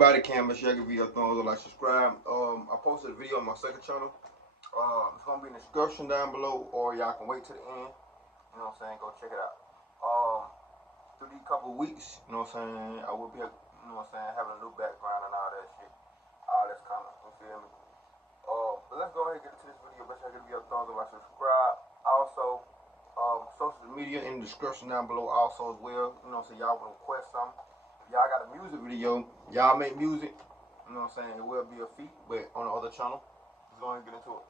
BODYCAM. Make sure y'all give your thumbs up, like, subscribe. I posted a video on my second channel. It's gonna be in the description down below, or y'all can wait to the end. You know what I'm saying? Go check it out. Through these couple weeks, you know what I'm saying, I will be, you know what I'm saying, having a new background and all that shit. All that's coming. You feel me? But let's go ahead and get into this video. Make sure y'all give your thumbs up, like, subscribe. Also, social media in the description down below also as well. You know what I'm saying? Y'all want to request something. Y'all got a music video. Y'all make music. You know what I'm saying? It will be a feat, but on the other channel. Let's go ahead and get into it.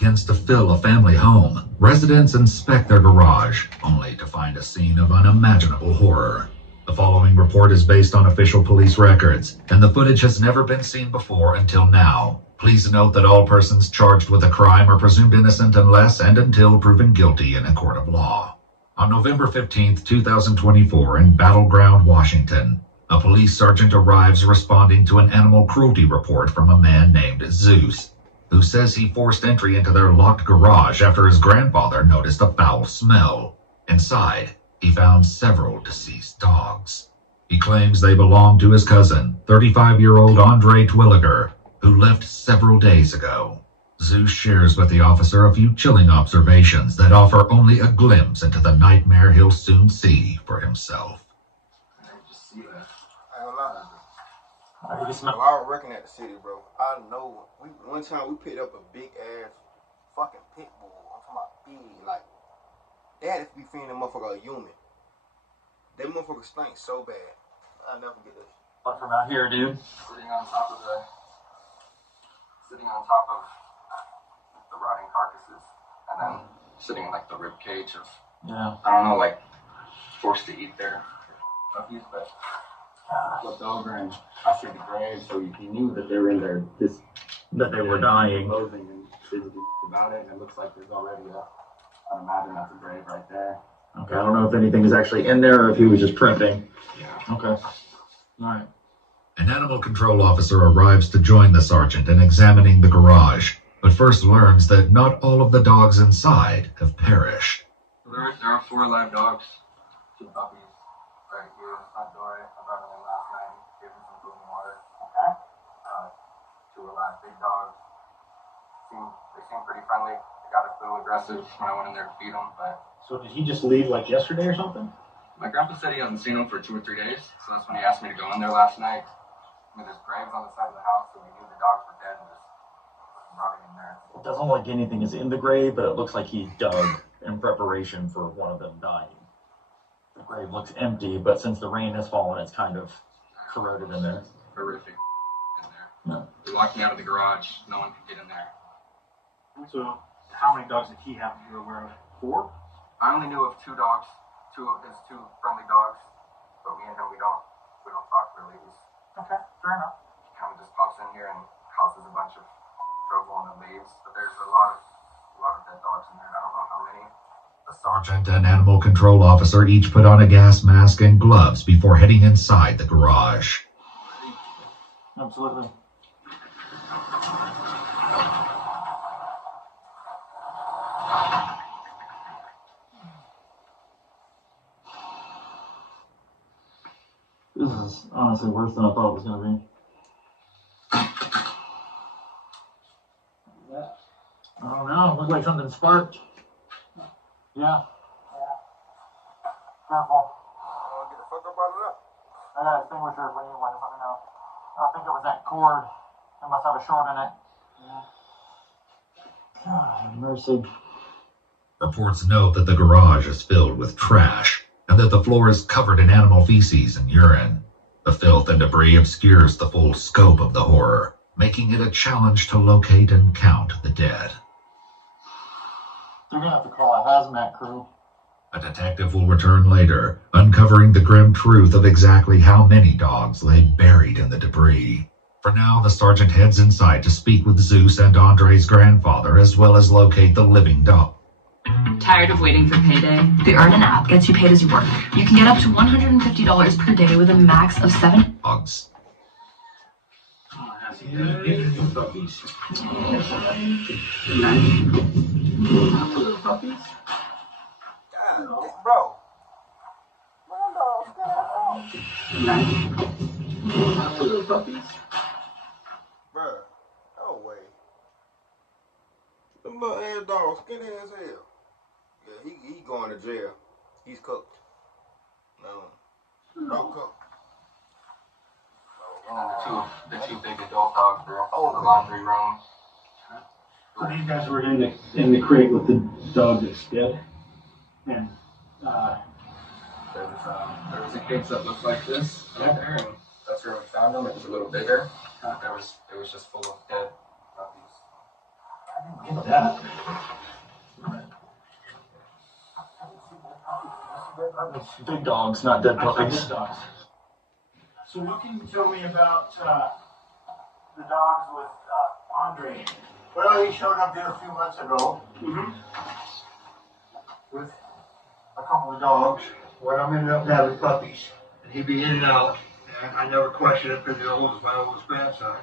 Begins to fill a family home. Residents inspect their garage, only to find a scene of unimaginable horror. The following report is based on official police records, and the footage has never been seen before until now. Please note that all persons charged with a crime are presumed innocent unless and until proven guilty in a court of law. On November 15, 2024, in Battleground, Washington, a police sergeant arrives responding to an animal cruelty report from a man named Zeus, who says he forced entry into their locked garage after his grandfather noticed a foul smell. Inside, he found several deceased dogs. He claims they belong to his cousin, 35-year-old Andre Twilliger, who left several days ago. Zeus shares with the officer a few chilling observations that offer only a glimpse into the nightmare he'll soon see for himself. I was working at the city, bro. I know. One time we picked up a big ass fucking pit bull. I'm talking about big, like they had to be feeding that motherfucker a human. That motherfucker stink so bad. I'll never forget this. But from out here, dude. Sitting on top of the rotting carcasses, and then sitting in like the rib cage of I don't know, like forced to eat their puppies, but flipped over and I see the grave, so he knew that they were in there. That they were dying. Clothing and physically about it, and it looks like there's already I'd imagine that's a grave right there. Okay, I don't know if anything is actually in there or if he was just prepping. Yeah. Okay. All right. An animal control officer arrives to join the sergeant in examining the garage, but first learns that not all of the dogs inside have perished. There are 4 live dogs, 2 puppies right here in the front door. I brought them in last night, gave them some food and water. Okay. 2 alive big dogs. They seem pretty friendly. They got a little aggressive when I went in there to feed them, but. So did he just leave like yesterday or something? My grandpa said he hasn't seen them for 2 or 3 days, so that's when he asked me to go in there last night. I mean, there's graves on the side of the house, so we knew the dogs were dead and just brought it in there. It doesn't look like anything is in the grave, but it looks like he dug in preparation for one of them dying. The grave looks empty, but since the rain has fallen, it's kind of corroded in there. Horrific in there. No. They locked me out of the garage. No one could get in there. So, how many dogs did he have you were aware of? 4? I only knew of 2 dogs, 2 of his 2 friendly dogs, but me and him, we don't talk really. Okay, fair enough. He kind of just pops in here and causes a bunch of trouble and then leaves. But there's a lot of dead dogs in there. I don't know how many. The sergeant and animal control officer each put on a gas mask and gloves before heading inside the garage. Absolutely. This is honestly worse than I thought it was going to be. I don't know. Looks like something sparked. Yeah. Careful. Get the fuck up out of there. I got a extinguisher if anyone, let me know. I think it was that cord. It must have a short in it. Yeah. God, mercy. Reports note that the garage is filled with trash and that the floor is covered in animal feces and urine. The filth and debris obscures the full scope of the horror, making it a challenge to locate and count the dead. They're gonna have to call a hazmat crew. A detective will return later, uncovering the grim truth of exactly how many dogs lay buried in the debris. For now, the sergeant heads inside to speak with Zeus and Andre's grandfather, as well as locate the living dog. Tired of waiting for payday? The Earn app gets you paid as you work. You can get up to $150 per day with a max of 7 dogs. God, bro. Little puppies. Bruh, no way. Them little ass dogs skinny as hell. Yeah, he going to jail. He's cooked. No. No cooked. And then the two big adult dogs there. Oh, the laundry room. So these guys were in the crate with the dog that's dead. And There was a cage that looked like this right there, and that's where we found them. It was a little bigger. It was just full of dead puppies. get that. Big dogs, not dead I saw puppies. dead dogs. So what can you tell me about the dogs with Andre? Well, he showed up there a few months ago with a couple of dogs. One of them ended up having puppies, and he'd be in and out. And I never questioned it because he was my oldest grandson.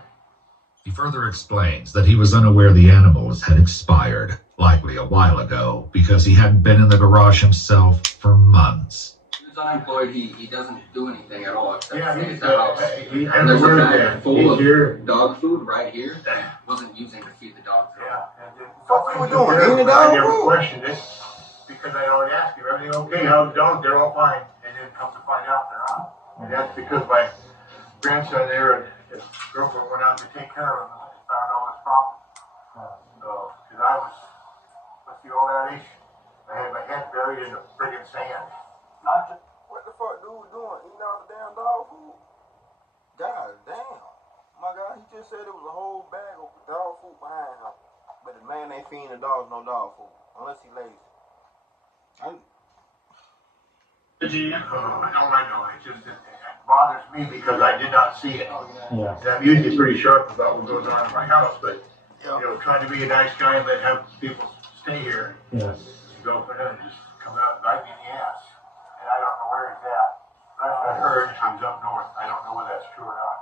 He further explains that he was unaware the animals had expired, likely a while ago, because he hadn't been in the garage himself for months. He was unemployed. He doesn't do anything at all except Yeah, stay he's at the house. and There's a word bag there. full He's of here. dog food right here that wasn't using to feed the dogs. Yeah. What you were doing? Eating the dog I never food? questioned it because I always asked him, everything okay? How's the dog? They're all fine. And then come to find out they're not. And that's because my grandson there and his girlfriend went out to take care of him and found all his problems. So, because I was, what's the old adage? I had my head buried in the friggin' sand. What the fuck dude doing? Eating all the damn dog food? God damn. My God, he just said there was a whole bag of dog food behind him. But the man ain't feeding the dogs no dog food. Unless he lazy. I know. It just it bothers me because I did not see it. Yeah. And I'm usually pretty sharp about what goes on in my house, but you know, trying to be a nice guy and let have people stay here. Yeah. You go for them and just come out and bite me in the ass. And I don't know where he's at. I heard he was up north. I don't know whether that's true or not.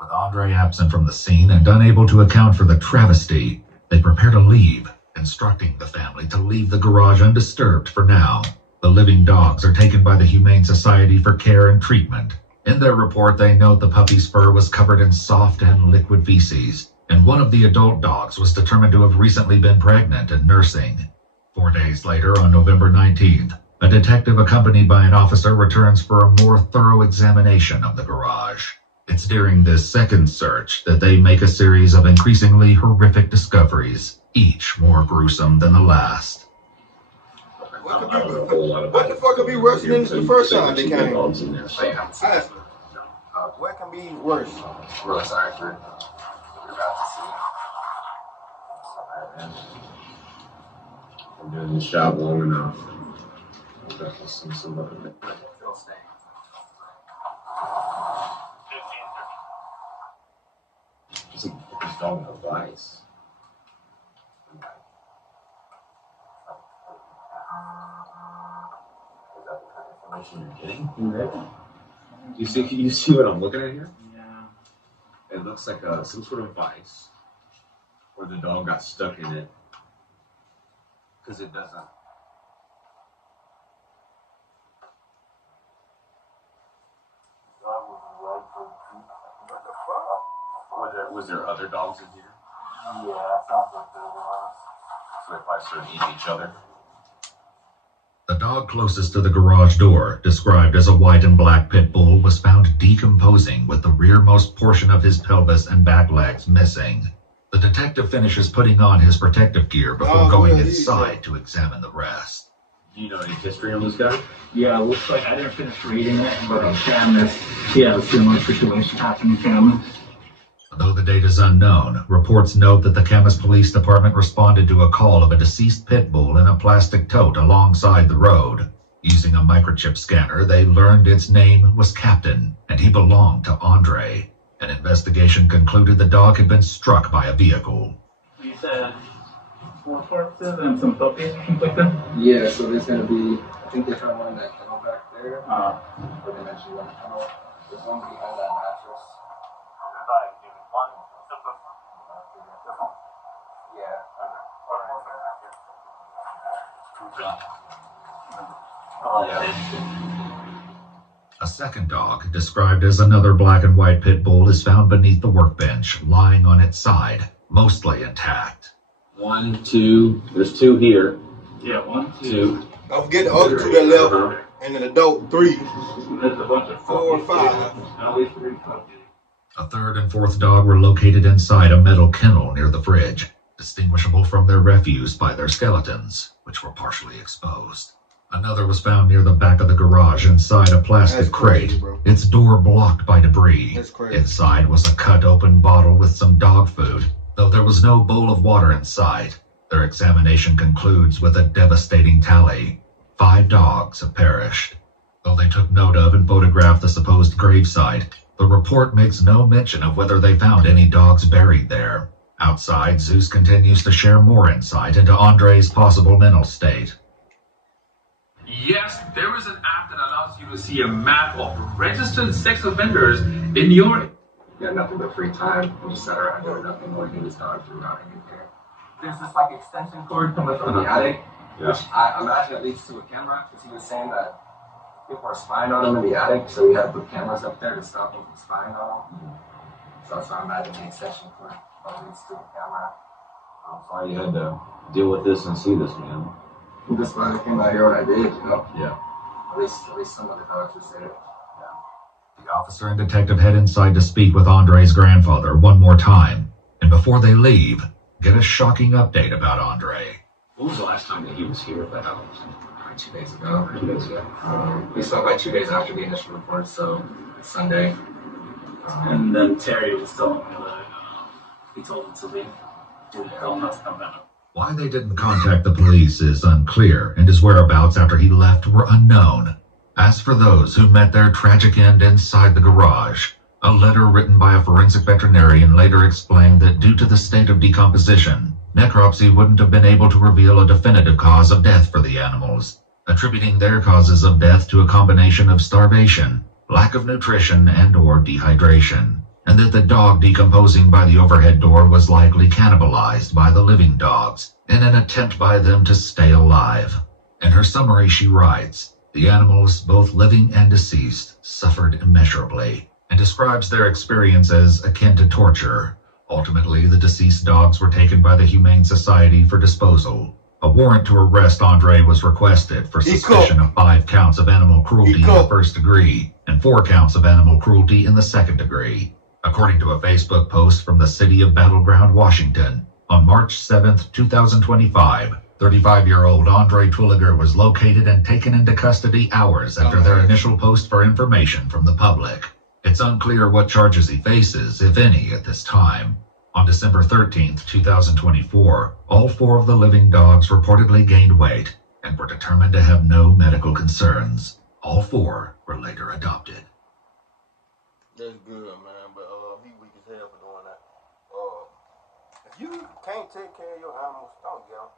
With Andre absent from the scene and unable to account for the travesty, they prepare to leave, instructing the family to leave the garage undisturbed for now. The living dogs are taken by the Humane Society for care and treatment. In their report, they note the puppy's fur was covered in soft and liquid feces, and one of the adult dogs was determined to have recently been pregnant and nursing. 4 days later, on November 19th, a detective accompanied by an officer returns for a more thorough examination of the garage. It's during this second search that they make a series of increasingly horrific discoveries, each more gruesome than the last. What the fuck could be worse than the first time they came? Honestly, what can be worse? Really sorry for what you're about to see. I'm doing this job long enough. Some Still staying. It's a dog with a vice. Is that the kind of information you're getting? Right. You see what I'm looking at here? Yeah. It looks like some sort of vice where the dog got stuck in it because it doesn't. Was there other dogs in here? Yeah, sounds like there was. So they probably started eating each other. The dog closest to the garage door, described as a white and black pit bull, was found decomposing with the rearmost portion of his pelvis and back legs missing. The detective finishes putting on his protective gear before going inside to examine the rest. Do you know any history on this guy? Yeah, it looks like I didn't finish reading it, but on cameras, he had a similar situation happen in Camas. Though the date is unknown, reports note that the Camas Police Department responded to a call of a deceased pit bull in a plastic tote alongside the road. Using a microchip scanner, they learned its name was Captain, and he belonged to Andre. An investigation concluded the dog had been struck by a vehicle. You said 4 corpses and some puppies or something like that? Yeah, so there's gonna be, I think they found one in that kennel back there. Or they mentioned one kennel. There's one behind that mattress. A second dog, described as another black and white pit bull, is found beneath the workbench, lying on its side, mostly intact. 1, 2, there's 2 here. Yeah, 1, 2. Don't forget the other 2 that left, and an adult 3, 4, 5. A third and fourth dog were located inside a metal kennel near the fridge, distinguishable from their refuse by their skeletons, which were partially exposed. Another was found near the back of the garage inside a plastic crate, its door blocked by debris. Inside was a cut-open bottle with some dog food, though there was no bowl of water in sight. Their examination concludes with a devastating tally. 5 dogs have perished. Though they took note of and photographed the supposed gravesite, the report makes no mention of whether they found any dogs buried there. Outside, Zeus continues to share more insight into Andre's possible mental state. Yes, there is an app that allows you to see a map of registered sex offenders in your... You got nothing but free time. You just sat around doing nothing more than this dog through out and there. There's this like extension cord coming from the attic, which I imagine it leads to a camera, because he was saying that people are spying on him in the attic, so we had to put cameras up there to stop them from spying on him. So I imagine the extension cord leads to a camera. I'm sorry you had to deal with this and see this, man. That's why I came out here when I did, you know? Yeah. At least some of the dogs would say it. The officer and detective head inside to speak with Andre's grandfather one more time, and before they leave, get a shocking update about Andre. When was the last time that he was here? About 2 days ago. 2 days ago. We spoke like 2 days after the initial report, so Sunday. And then Terry was telling me that he told him to leave. He told him not to come back. Why they didn't contact the police is unclear, and his whereabouts after he left were unknown. As for those who met their tragic end inside the garage, a letter written by a forensic veterinarian later explained that due to the state of decomposition, necropsy wouldn't have been able to reveal a definitive cause of death for the animals, attributing their causes of death to a combination of starvation, lack of nutrition, and/or dehydration, and that the dog decomposing by the overhead door was likely cannibalized by the living dogs in an attempt by them to stay alive. In her summary, she writes, "The animals, both living and deceased, suffered immeasurably," and describes their experience as akin to torture. Ultimately, the deceased dogs were taken by the Humane Society for disposal. A warrant to arrest Andre was requested for suspicion of 5 counts of animal cruelty in the first degree and 4 counts of animal cruelty in the second degree. According to a Facebook post from the city of Battleground, Washington, on March 7th, 2025, 35-year-old Andre Twilliger was located and taken into custody hours after their initial post for information from the public. It's unclear what charges he faces, if any, at this time. On December 13th, 2024, all 4 of the living dogs reportedly gained weight and were determined to have no medical concerns. All 4 were later adopted. That's good, man, but he weak as hell for doing that. If you can't take care of your animals, don't get them.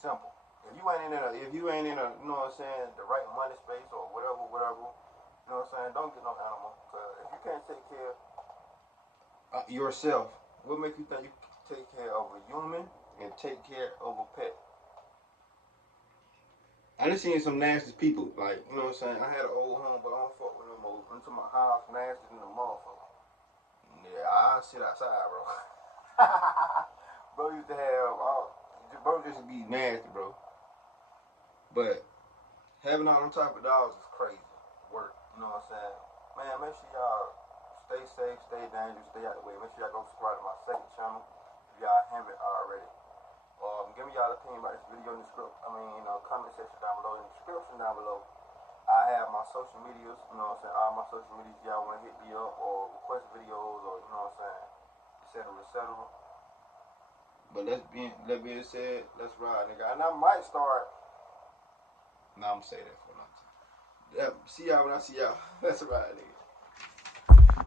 Simple. If you ain't in a, you know what I'm saying, the right money space or whatever, you know what I'm saying, don't get no animal. Cause if you can't take care of yourself, what makes you think you can take care of a human and take care of a pet? I done seen some nasty people, like, you know what I'm saying, I had an old home, but I don't fuck with them old, into my house, nasty than a motherfucker. Yeah, I sit outside, bro. Bro used to have, bro just be nasty, bro. But having all them type of dogs is crazy work, you know what I'm saying? Man, make sure y'all stay safe, stay dangerous, stay out of the way. Make sure y'all go subscribe to my second channel if y'all haven't already. Give me y'all opinion about this video in the comment section down below, in the description down below. I have my social medias, you know what I'm saying, all my social medias, y'all want to hit me up or request videos or, you know what I'm saying, etc. But that being said, let's ride, nigga. And I might start, I'm gonna say that for a long time. Yeah, see y'all when I see y'all. Let's ride, nigga.